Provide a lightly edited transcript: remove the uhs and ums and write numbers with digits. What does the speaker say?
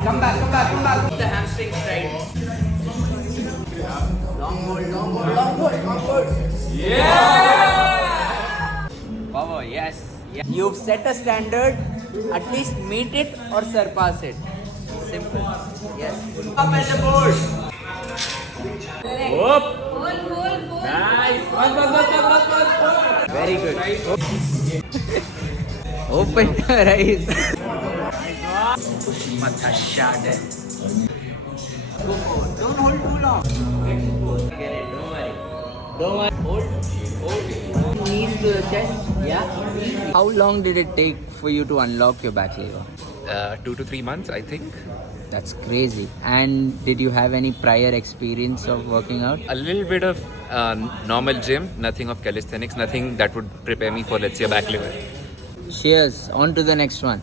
Come back, come back, come back. Keep the hamstring straight. Long hold, long hold, long hold, long hold. Yeah! Power, yes. Yeah. You've set a standard. At least meet it or surpass it. Simple. Yes. Up at the board. Whoop. Nice. Very good. Open your eyes. Matha shot. Go forward. Don't hold too long. Get it. Don't worry. Don't worry. Hold. Hold. Knees to the chest. Yeah. How long did it take for you to unlock your back lever? 2 to 3 months, I think. That's crazy. And did you have any prior experience of working out? A little bit of normal gym, nothing of calisthenics, nothing that would prepare me for, let's say, a back lever. Cheers. On to the next one.